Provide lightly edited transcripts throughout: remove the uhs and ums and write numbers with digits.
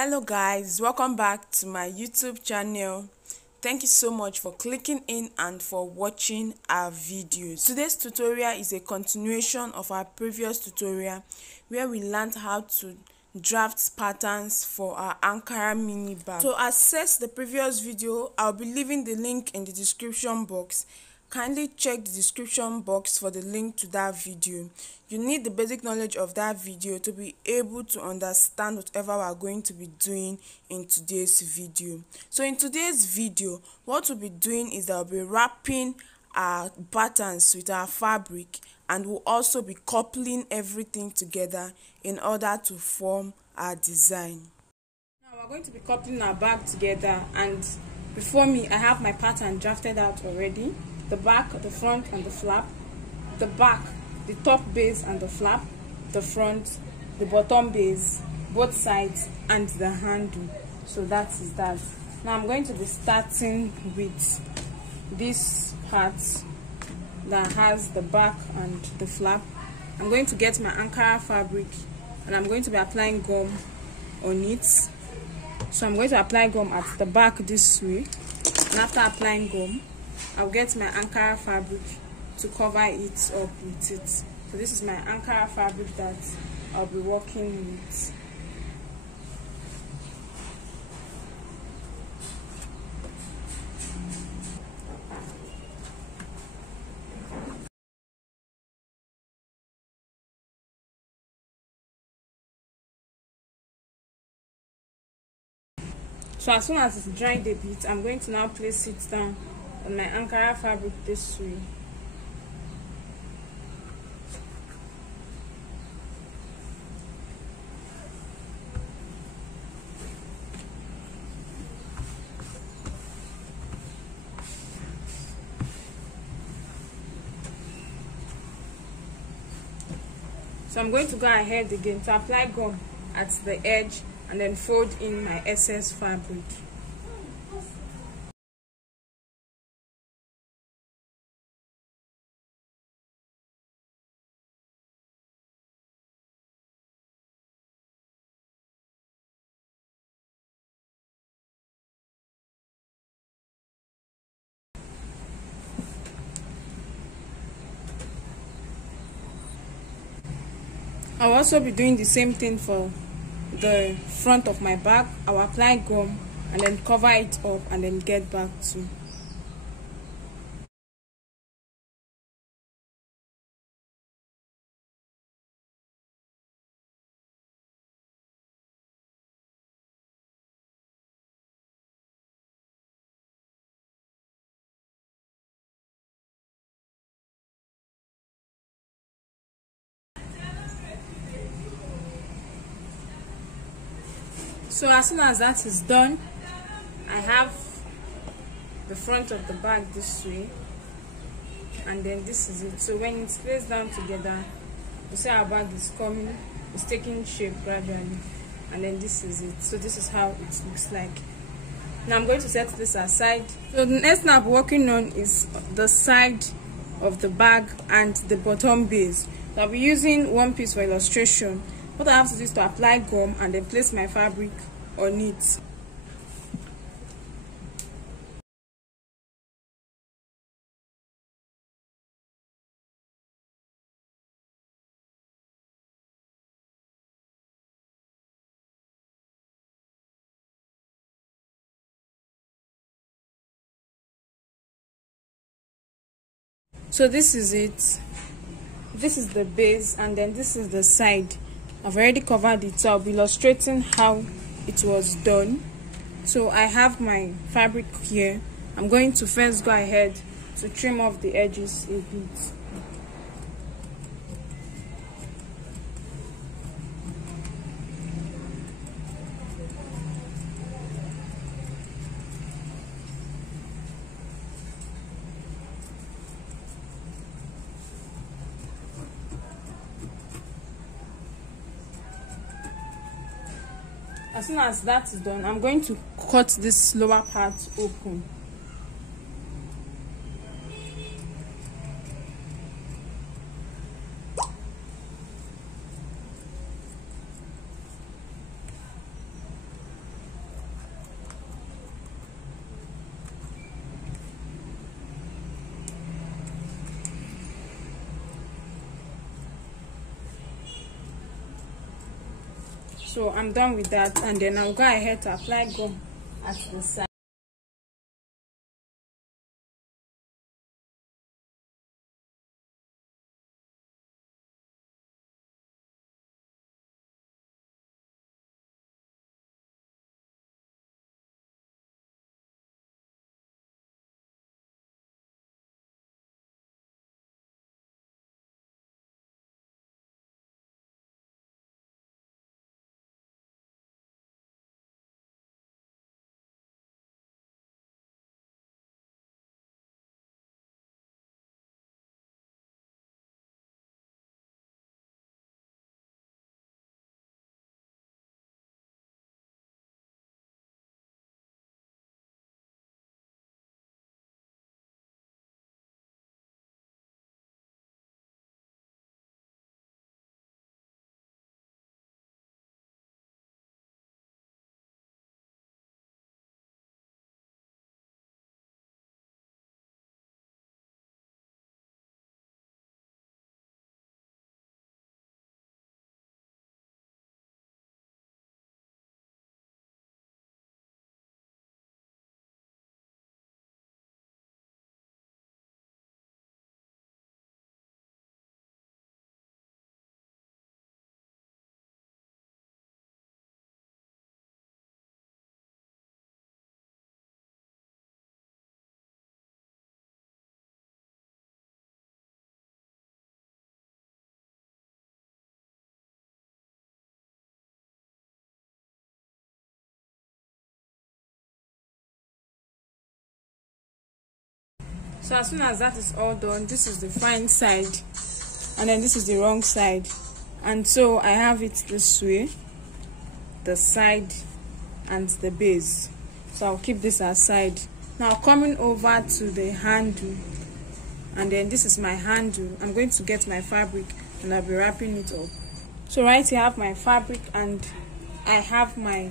Hello guys, welcome back to my YouTube channel. Thank you so much for clicking in and for watching our videos. Today's tutorial is a continuation of our previous tutorial where we learned how to draft patterns for our Ankara mini bag. To access the previous video, I'll be leaving the link in the description box. Kindly check the description box for the link to that video. You need the basic knowledge of that video to be able to understand whatever we are going to be doing in today's video. So in today's video, what we'll be doing is that we'll be wrapping our patterns with our fabric, and we'll also be coupling everything together in order to form our design. Now we're going to be coupling our bag together, and before me I have my pattern drafted out already. The back, the front and the flap, the back, the top base and the flap, the front, the bottom base, both sides and the handle. So that is that. Now I'm going to be starting with this part that has the back and the flap. I'm going to get my Ankara fabric and I'm going to be applying gum on it. So I'm going to apply gum at the back this way, and after applying gum I'll get my Ankara fabric to cover it up with it. So this is my Ankara fabric that I'll be working with. So as soon as it's dried a bit, I'm going to now place it down on my Ankara fabric this way. So I'm going to go ahead again to apply gum at the edge and then fold in my excess fabric. I'll also be doing the same thing for the front of my bag. I'll apply gum and then cover it up and then get back to. So as soon as that is done, I have the front of the bag this way, and then this is it. So when it's placed down together, you see our bag is coming, it's taking shape gradually, and then this is it. So this is how it looks like. Now I'm going to set this aside. So the next thing I'm working on is the side of the bag and the bottom base. So I'll be using one piece for illustration. What I have to do is to apply gum and then place my fabric on it. So this is it. This is the base and then this is the side. I've already covered it, so I'll be illustrating how it was done. So I have my fabric here. I'm going to first go ahead to trim off the edges a bit. As soon as that is done, I'm going to cut this lower part open. So I'm done with that, and then I'll go ahead to apply gum at the side. So as soon as that is all done, this is the front side, and then this is the wrong side, and so I have it this way, the side and the base. So I'll keep this aside. Now coming over to the handle, and then this is my handle. I'm going to get my fabric and I'll be wrapping it up. So right here I have my fabric and I have my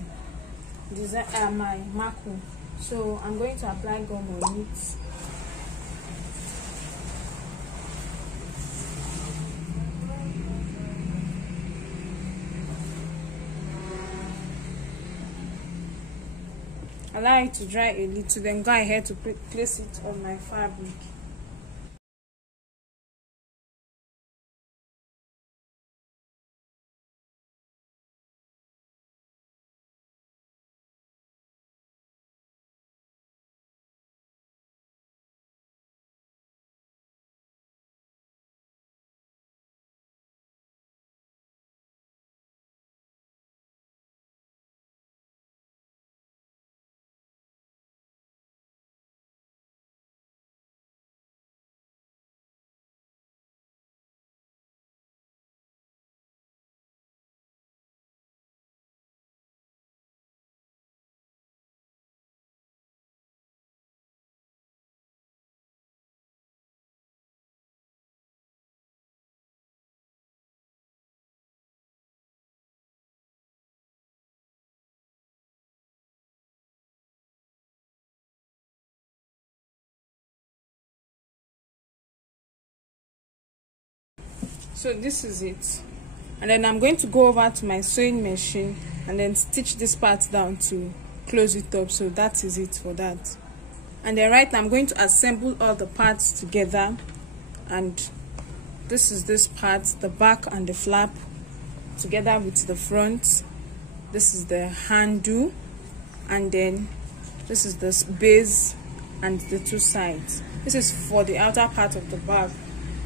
design, my marker. So I'm going to apply gum on it. Allow it to dry a little, then go ahead to place it on my fabric. So this is it, and then I'm going to go over to my sewing machine and then stitch this part down to close it up. So that is it for that. And then right now I'm going to assemble all the parts together, and this is this part, the back and the flap together with the front. This is the handle, and then this is the base and the two sides. This is for the outer part of the bag.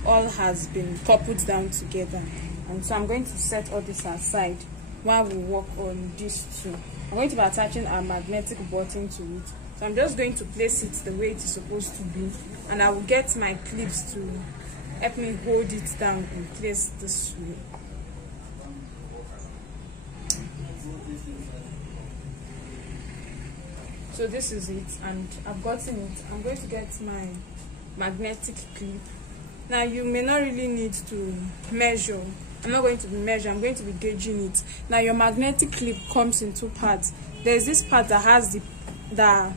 All has been coupled down together, and so I'm going to set all this aside while we work on these two. I'm going to be attaching a magnetic button to it, so I'm just going to place it the way it is supposed to be, and I will get my clips to help me hold it down in place this way. So this is it, and I've gotten it. I'm going to get my magnetic clip. Now you may not really need to measure. I'm not going to be measuring, I'm going to be gauging it. Now your magnetic clip comes in two parts. There's this part that has that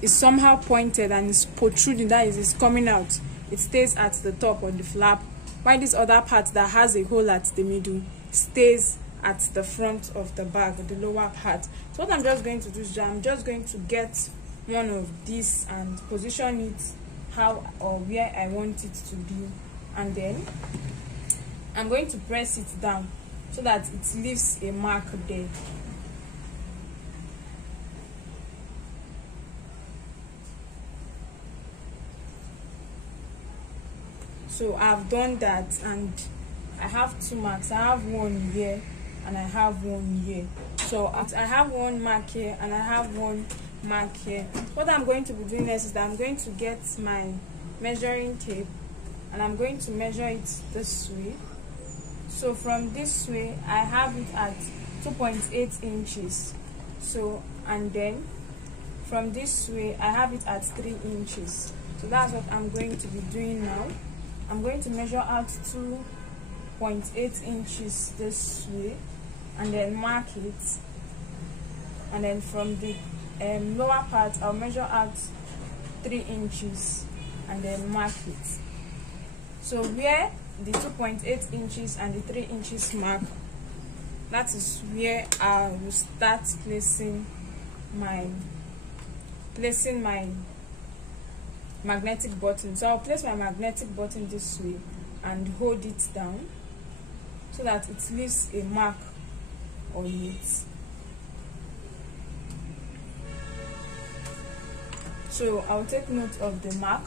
is somehow pointed and is protruding, that is coming out. It stays at the top on the flap, while this other part that has a hole at the middle stays at the front of the bag, the lower part. So what I'm just going to do is I'm just going to get one of these and position it how or where I want it to be, and then I'm going to press it down so that it leaves a mark there. So I've done that, and I have two marks. I have one here and I have one here. So I have one mark here and I have one mark here. What I'm going to be doing next is that I'm going to get my measuring tape and I'm going to measure it this way. So from this way I have it at 2.8 inches. So, and then from this way I have it at 3 inches. So that's what I'm going to be doing now. I'm going to measure out 2.8 inches this way and then mark it, and then from the lower part I'll measure out 3 inches and then mark it. So where the 2.8 inches and the 3 inches mark, that is where I will start placing my magnetic button. So I'll place my magnetic button this way and hold it down so that it leaves a mark on it. So I'll take note of the mark.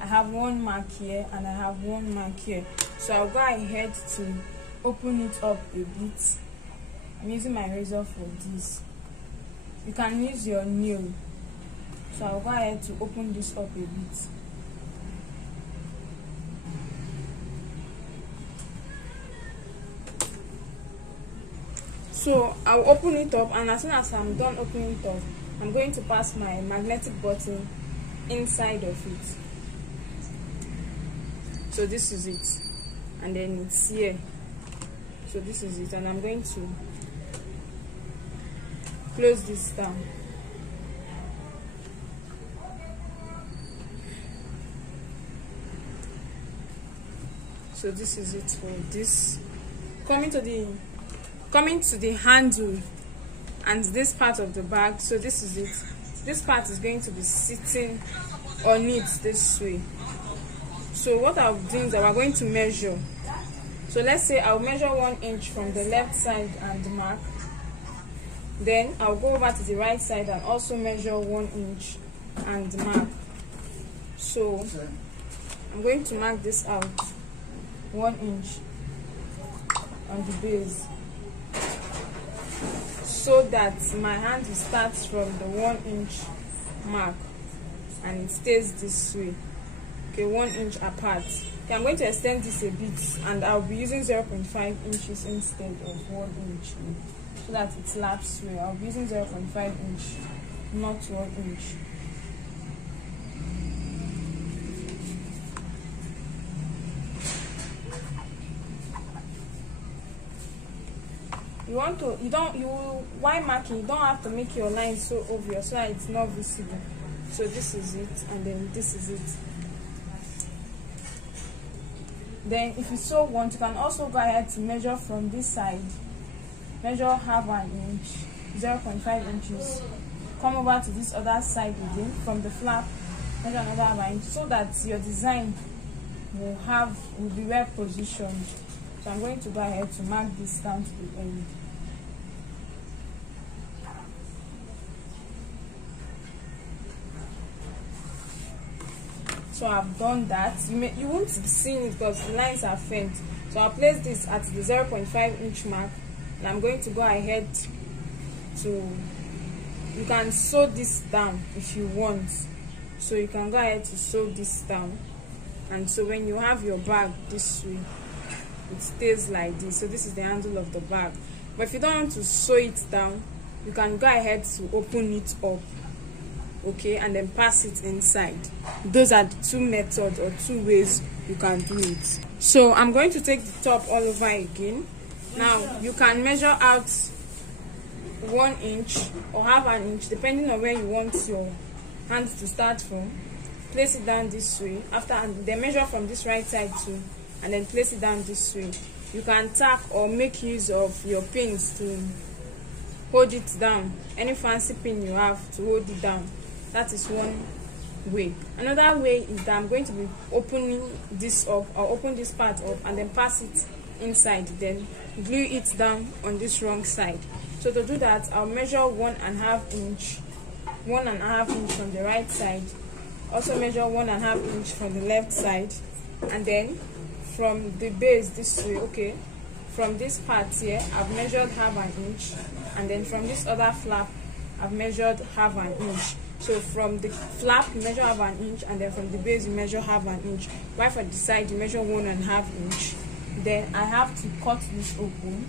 I have one mark here and I have one mark here. So I'll go ahead to open it up a bit. I'm using my razor for this. You can use your nail. So I'll go ahead to open this up a bit. So I'll open it up, and as soon as I'm done opening it up, I'm going to pass my magnetic button inside of it. So this is it, and then it's here. So this is it, and I'm going to close this down. So this is it for this. Coming to the handle and this part of the bag. So this is it. This part is going to be sitting on it this way. So what I'll do is that we're going to measure. So let's say I'll measure 1 inch from the left side and mark. Then I'll go over to the right side and also measure 1 inch and mark. So I'm going to mark this out, 1 inch on the base, so that my hand starts from the 1 inch mark and it stays this way. Okay, 1 inch apart. Okay, I'm going to extend this a bit, and I'll be using 0.5 inches instead of 1 inch, so that it laps way. I'll be using 0.5 inch, not 1 inch. While marking, you don't have to make your line so obvious so that it's not visible. So this is it, and then this is it. Then if you so want, you can also go ahead to measure from this side. Measure half an inch, 0.5 inches. Come over to this other side again, from the flap, measure another half an inch, so that your design will be well positioned. So I'm going to go ahead to mark this down to the end. So I've done that. You won't be seeing it because the lines are faint. So I'll place this at the 0.5 inch mark, and I'm going to go ahead to, you can sew this down if you want. So you can go ahead to sew this down, and so when you have your bag this way, it stays like this. So this is the handle of the bag. But if you don't want to sew it down, you can go ahead to open it up, okay, and then pass it inside. Those are the two methods or two ways you can do it. So I'm going to take the top all over again. Now you can measure out 1 inch or half an inch depending on where you want your hand to start from. Place it down this way, after, and then measure from this right side too, and then place it down this way. you can tack or make use of your pins to hold it down. Any fancy pin you have to hold it down. That is one way. Another way is that I'm going to be opening this up, or open this part up and then pass it inside, then glue it down on this wrong side. So to do that, I'll measure 1.5 inch, 1.5 inch from the right side, also measure 1.5 inch from the left side, and then from the base this way, okay, from this part here I've measured 1/2 inch, and then from this other flap I've measured 1/2 inch. So from the flap you measure 1/2 inch, and then from the base you measure 1/2 inch, while for the side you measure 1.5 inch. Then I have to cut this open,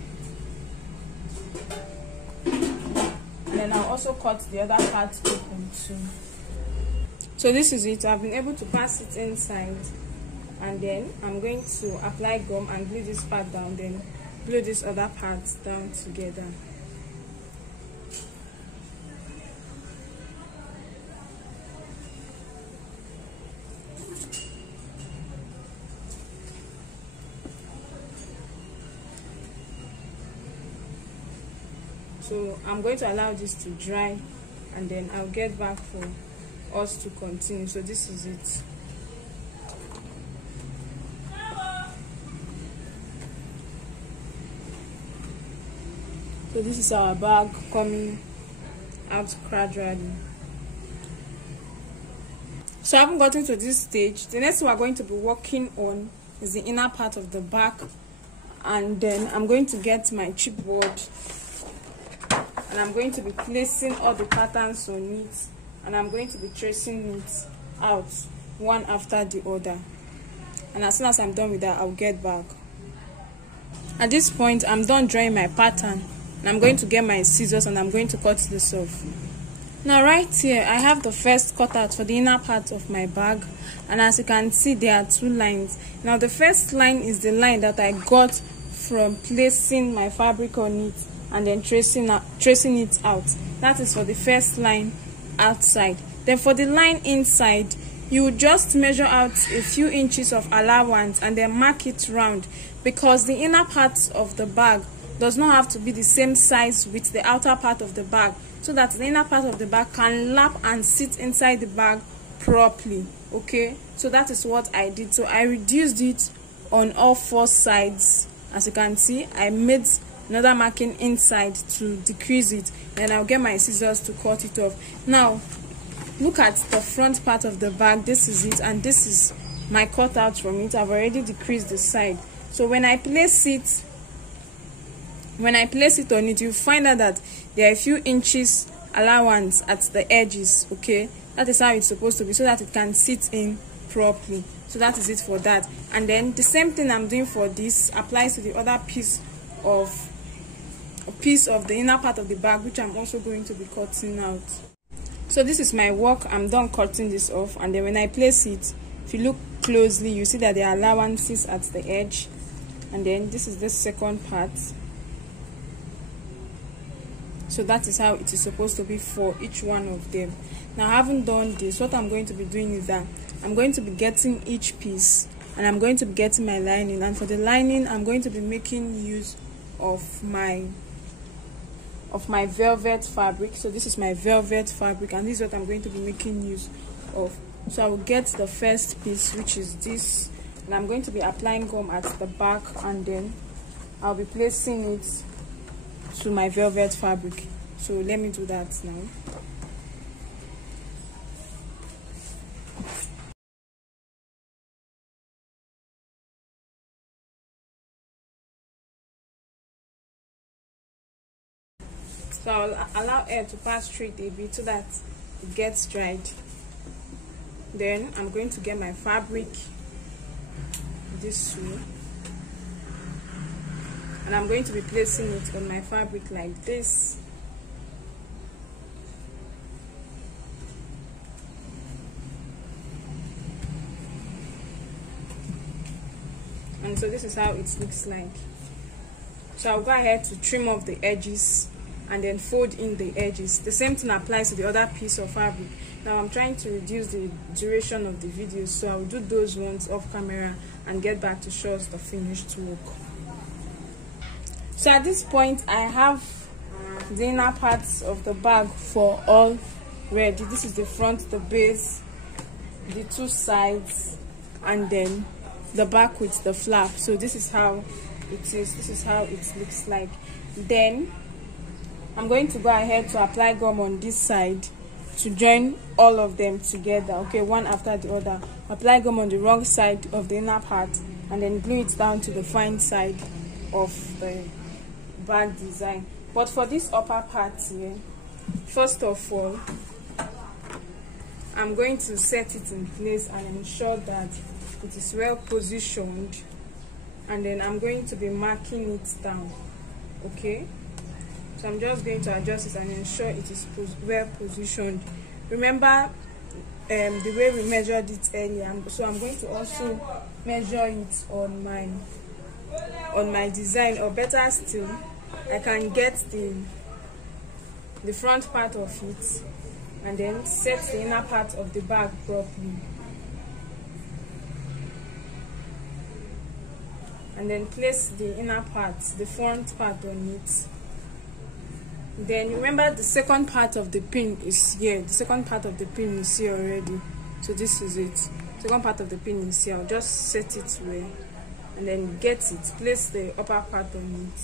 and then I'll also cut the other part open too. So this is it. I've been able to pass it inside, and then I'm going to apply gum and glue this part down, then glue this other part down together. So I'm going to allow this to dry, and then I'll get back for us to continue. So this is it. So this is our bag coming out gradually. So I haven't gotten to this stage. The next thing we're going to be working on is the inner part of the bag, and then I'm going to get my chipboard, and I'm going to be placing all the patterns on it, and I'm going to be tracing it out one after the other. And as soon as I'm done with that, I'll get back. At this point, I'm done drawing my pattern, and I'm going to get my scissors and I'm going to cut this off. Now right here, I have the first cutout for the inner part of my bag, and as you can see, there are 2 lines. Now the first line is the line that I got from placing my fabric on it and then tracing it out. That is for the first line outside. Then for the line inside, you would just measure out a few inches of allowance and then mark it round, because the inner part of the bag does not have to be the same size with the outer part of the bag, so that the inner part of the bag can lap and sit inside the bag properly. Okay, so that is what I did. So I reduced it on all 4 sides. As you can see, I made another marking inside to decrease it, and I'll get my scissors to cut it off. Now look at the front part of the bag. This is it, and this is my cutout from it. I've already decreased the side. So when I place it on it, you find out that there are a few inches allowance at the edges. Okay, that is how it's supposed to be, so that it can sit in properly. So that is it for that. And then the same thing I'm doing for this applies to the other piece of the inner part of the bag, which I'm also going to be cutting out. So this is my work. I'm done cutting this off, and then when I place it, if you look closely, you see that there are allowances at the edge, and then this is the second part. So that is how it is supposed to be for each one of them. Now, having done this, what I'm going to be doing is that I'm going to be getting each piece, and I'm going to be getting my lining, and for the lining I'm going to be making use of my velvet fabric. So this is my velvet fabric, and this is what I'm going to be making use of. So I will get the first piece, which is this, and I'm going to be applying gum at the back, and then I'll be placing it to my velvet fabric. So let me do that now. So I'll allow air to pass through it a bit so that it gets dried. Then I'm going to get my fabric this way, and I'm going to be placing it on my fabric like this. And so this is how it looks like. So I'll go ahead to trim off the edges and then fold in the edges. The same thing applies to the other piece of fabric. Now I'm trying to reduce the duration of the video, so I'll do those ones off camera and get back to show us the finished work. So at this point I have the inner parts of the bag for all ready. This is the front, the base, the two sides, and then the back with the flap. So this is how it is. This is how it looks like. Then I'm going to go ahead to apply gum on this side to join all of them together, okay, one after the other. Apply gum on the wrong side of the inner part and then glue it down to the fine side of the bag design. But for this upper part here, first of all, I'm going to set it in place and ensure that it is well positioned, and then I'm going to be marking it down, okay? So I'm just going to adjust it and ensure it is well positioned. Remember the way we measured it earlier, so I'm going to also measure it on my design, or better still, I can get the front part of it and then set the inner part of the bag properly, and then place the inner part, the front part on it. Then remember the second part of the pin is here. The second part of the pin is here already. So this is it. Second part of the pin is here. I'll just set it where, and then get it. Place the upper part on it.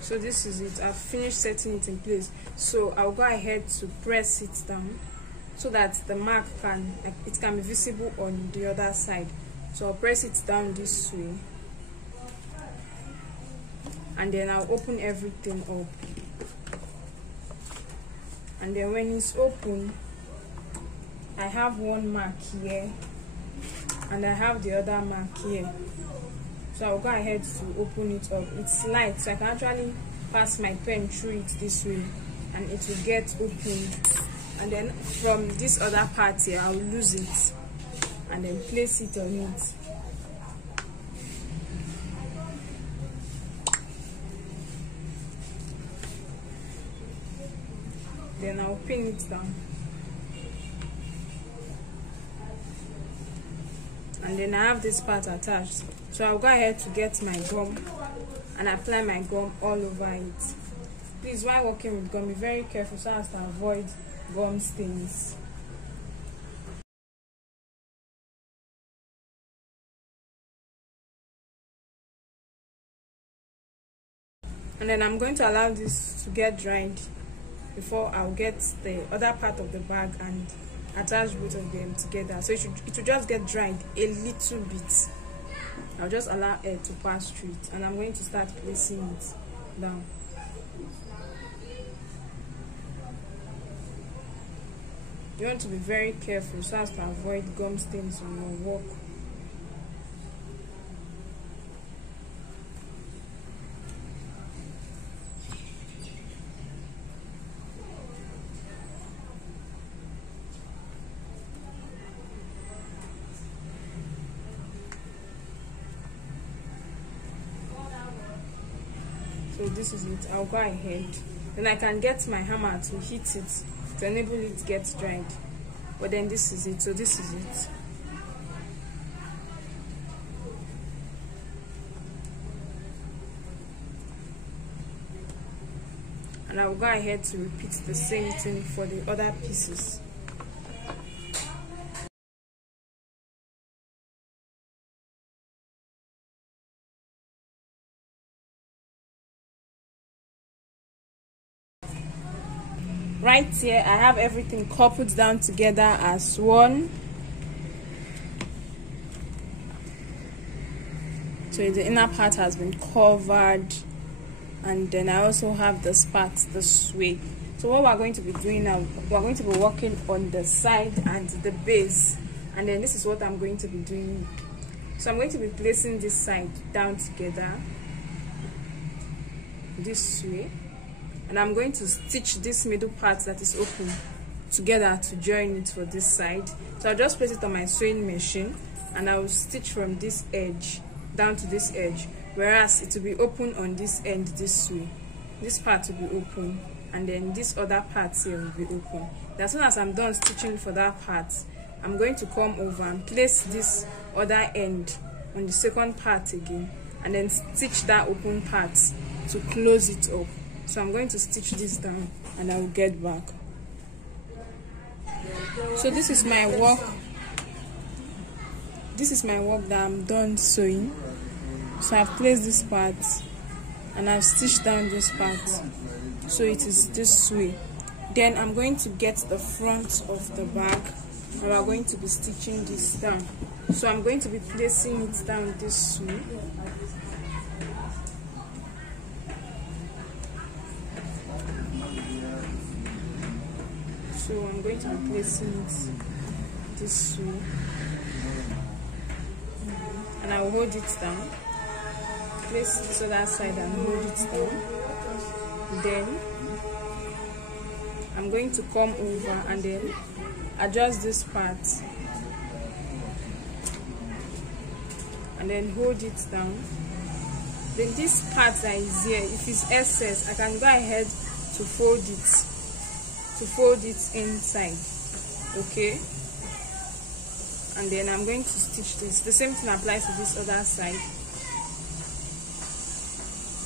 So this is it. I've finished setting it in place. So I'll go ahead to press it down so that the mark can be visible on the other side. So I'll press it down this way, and then I'll open everything up. And then when it's open, I have one mark here and I have the other mark here. So I'll go ahead to open it up. It's light, so I can actually pass my pen through it this way and it will get opened. And then from this other part here, I'll lose it and then place it on it. Then I'll pin it down. And then I have this part attached. So I'll go ahead to get my gum and apply my gum all over it. Please, while working with gum, be very careful so as to avoid gum stains. And then I'm going to allow this to get dried before I'll get the other part of the bag and attach both of them together. So it will just get dried a little bit. I'll just allow air to pass through it, and I'm going to start placing it down. You want to be very careful so as to avoid gum stains on your work. So this is it. I'll go ahead. Then I can get my hammer to hit it to enable it to get dried. But then this is it. So this is it. And I will go ahead to repeat the same thing for the other pieces. Right here, I have everything coupled down together as one. So the inner part has been covered, and then I also have this part this way. So what we're going to be doing now, we're going to be working on the side and the base, and then this is what I'm going to be doing. So I'm going to be placing this side down together this way. And I'm going to stitch this middle part that is open together to join it for this side. So I'll just place it on my sewing machine and I will stitch from this edge down to this edge, whereas it will be open on this end this way. This part will be open and then this other part here will be open. As soon as I'm done stitching for that part, I'm going to come over and place this other end on the second part again, and then stitch that open part to close it up. So I'm going to stitch this down and I will get back. So this is my work. This is my work that I'm done sewing. So I've placed this part and I've stitched down this part, so it is this way. Then I'm going to get the front of the bag and we're going to be stitching this down. So I'm going to be placing it down this way. So I'm going to be placing it this way, and I will hold it down. Place this other side and hold it down. Then I'm going to come over and then adjust this part and then hold it down. Then this part that is here, if it's excess, I can go ahead to fold it inside, okay? And then I'm going to stitch this. The same thing applies to this other side.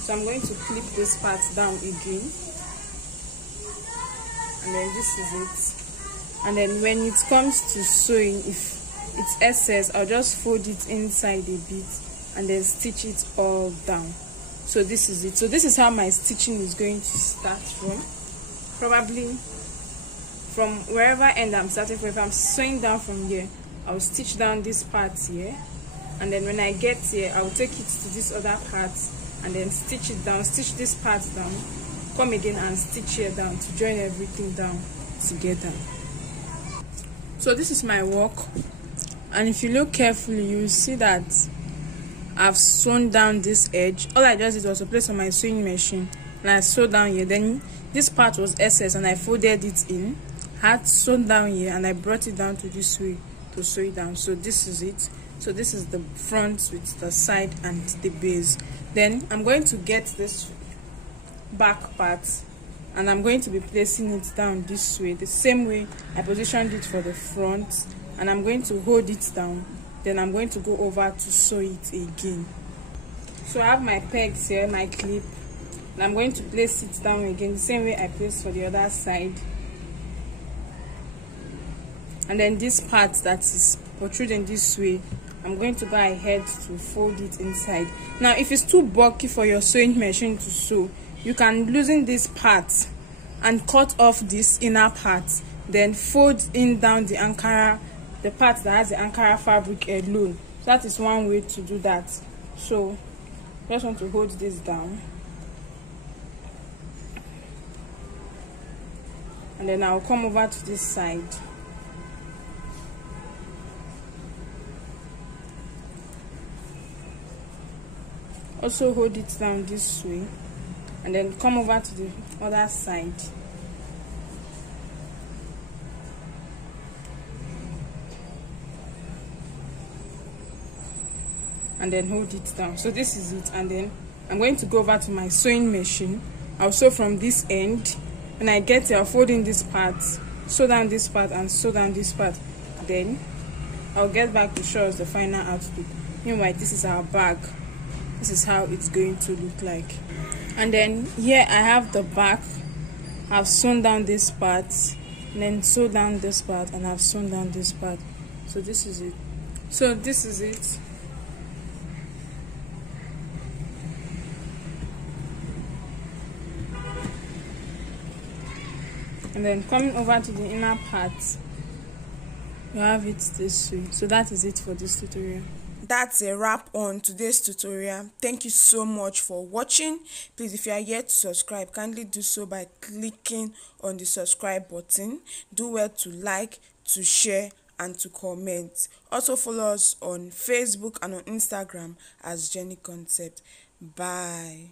So I'm going to clip this part down again, and then this is it. And then when it comes to sewing, if it's excess, I'll just fold it inside a bit and then stitch it all down. So this is it. So this is how my stitching is going to start from. Probably from wherever end I'm starting from. If I'm sewing down from here, I'll stitch down this part here, and then when I get here, I'll take it to this other part and then stitch it down, stitch this part down, come again and stitch here down to join everything down together. So this is my work, and if you look carefully, you will see that I've sewn down this edge. All I just did was to place on my sewing machine and I sewed down here. Then this part was excess and I folded it in, had sewn down here, and I brought it down to this way to sew it down. So this is it. So this is the front with the side and the base. Then I'm going to get this back part and I'm going to be placing it down this way, the same way I positioned it for the front, and I'm going to hold it down. Then I'm going to go over to sew it again. So I have my pegs here, my clip, and I'm going to place it down again the same way I placed for the other side. And then this part that is protruding this way, I'm going to go ahead to fold it inside. Now if it's too bulky for your sewing machine to sew, you can loosen this part and cut off this inner part, then fold in down the Ankara, the part that has the Ankara fabric alone. So that is one way to do that. So just want to hold this down, and then I'll come over to this side. Also hold it down this way, and then come over to the other side. And then hold it down. So this is it. And then I'm going to go over to my sewing machine. I'll sew from this end. When I get here, I'll fold in this part, sew down this part, and sew down this part. Then I'll get back to show us the final outfit. Meanwhile, this is our bag. This is how it's going to look like. And then here I have the back. I've sewn down this part, and then sew down this part, and I've sewn down this part. So this is it. So this is it. And then coming over to the inner part, you have it this way. So that is it for this tutorial. That's a wrap on today's tutorial. Thank you so much for watching. Please, if you are yet to subscribe, kindly do so by clicking on the subscribe button. Do well to like, to share, and to comment. Also follow us on Facebook and on Instagram as Jenny Concept. Bye.